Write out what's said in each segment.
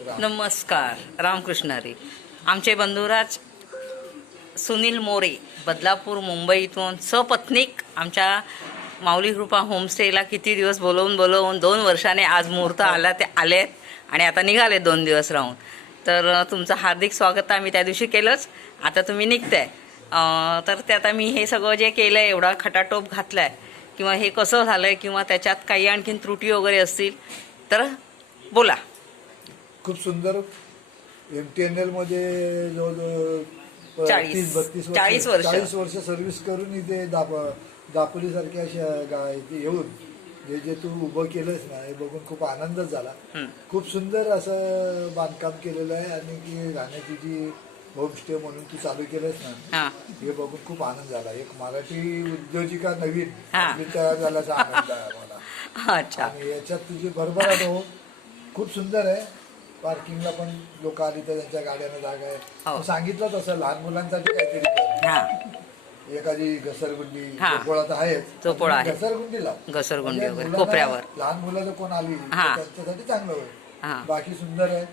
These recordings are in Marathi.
नमस्कार, रामकृष्ण हरी. आमचे बंधुराज सुनील मोरे बदलापूर मुंबईतून सपत्नीक आमच्या माऊली कृपा होमस्टेला किती दिवस बोलवून 2 वर्षाने आज मुहूर्त आला ते आलेत आणि आता निघाले 2 दिवस राहून. तर तुमचं हार्दिक स्वागत आम्ही त्या दिवशी केलंच. आता तुम्ही निघताय. तर ते आता मी हे सगळं जे केलं आहे, एवढा खटाटोप घातला आहे किंवा हे कसं झालं आहे किंवा त्याच्यात काही आणखीन त्रुटी वगैरे असतील तर बोला. खूप सुंदर MTNL मध्ये जवळजवळ 40 वर्ष सर्व्हिस करून इथे दापोली सारख्या इथे येऊन जे तू उभं केलंस ना, हे बघून खूप आनंदच झाला. खूप सुंदर असं बांधकाम केलेलं आहे आणि की राहण्याची जी होमस्टे म्हणून तू चालू केलंस ना, हे बघून खूप आनंद झाला. एक मराठी उद्योजिका नवीन तयार झाल्याचा आनंद आहे मला. अच्छा. आणि याच्यात तुझी भरभराट हो, खूप सुंदर आहे. पार्किंगला पण लोक आली तर त्यांच्या गाड्यांना जागा आहे. सांगितलं तसं लहान मुलांसाठी काहीतरी एखादी घसरगुंडी चोपोळा तर आहेच, घसरगुंडी वगैरे कोपऱ्यावर लहान मुलं जर कोण आली त्यांच्यासाठी चांगलं होईल. बाकी सुंदर आहे,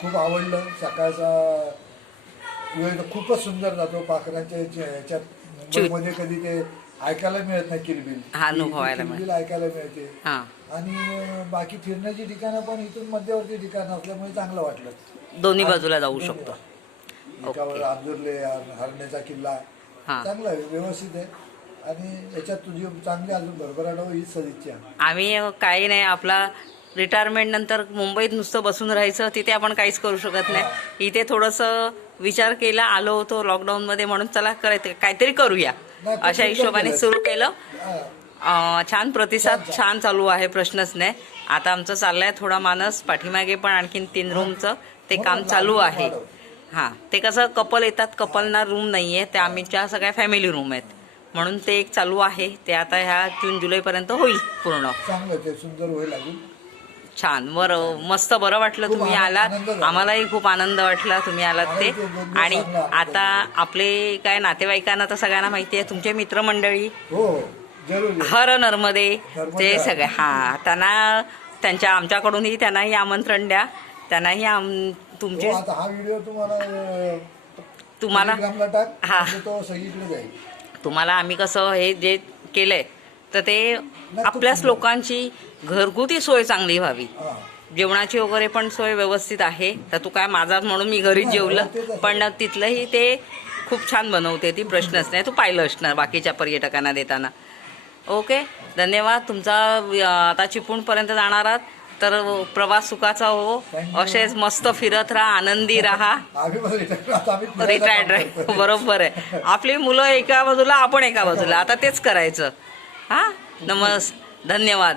खूप आवडलं. सकाळचा वेळ खूपच सुंदर जातो. पाखरांच्या ह्याच्यात मुंबईमध्ये कधी ते ऐकायला मिळत नाही, किलबिल ऐकायला मिळते. आणि बाकी फिरण्याची ठिकाणं पण इथून मध्यवर्ती ठिकाण असल्यामुळे चांगलं वाटलं. दोन्ही बाजूला जाऊ शकतो. एकावर आंदुर्ले हरण्याचा किल्ला चांगला आहे, व्यवस्थित आहे. आणि याच्यात तुझी चांगली अजून भरभराट हो हीच सदिच्छा. आम्ही काही नाही, आपला रिटायरमेंट नंतर मुंबईत नुसतं बसून राहायचं, तिथे आपण काहीच करू शकत नाही. इथे थोडंसं विचार केला, आलो होतो लॉकडाऊनमध्ये म्हणून चला करायचं काहीतरी करूया अशा हिशोबाने सुरू केलं. छान प्रतिसाद, छान चालू आहे, प्रश्नच नाही. आता आमचं चाललंय थोडा मानस पाठीमागे पण आणखीन 3 रूमचं ते काम चालू आहे. ते कसं कपल येतात, कपलना रूम नाहीये, ते आमच्या सगळ्या फॅमिली रूम आहेत म्हणून ते एक चालू आहे. ते आता ह्या जून जुलैपर्यंत होईल पूर्ण. चांगलं ते सुंदर होईल अजून. छान, बरं, मस्त, बरं वाटलं तुम्ही आलात. आम्हालाही खूप आनंद वाटला तुम्ही आलात ते. आणि आता आपले काय नातेवाईकांना तर सगळ्यांना माहिती आहे, तुमचे मित्रमंडळी हर नर्मदे ते सगळे त्यांना त्यांच्या आमच्याकडूनही त्यांनाही आमंत्रण द्या. त्यांनाही तुमचे तुम्हाला आम्ही कसं हे जे केलंय तर ते आपल्याच लोकांची घरगुती सोय चांगली व्हावी. जेवणाची वगैरे पण सोय व्यवस्थित आहे. तर तू काय माझा म्हणून मी घरीच जेवलं, पण तिथलंही ते खूप छान बनवते ती, प्रश्नच नाही. तू पाहिलं असणार बाकीच्या पर्यटकांना देताना. ओके, धन्यवाद. तुमचा आता चिपळूणपर्यंत जाणार आहात तर प्रवास सुखाचा हो. असेच मस्त फिरत राहा, आनंदी राहा. रिटायर्ड राहा, बरोबर आहे. आपली मुलं एका बाजूला, आपण एका बाजूला, आता तेच करायचं. धन्यवाद.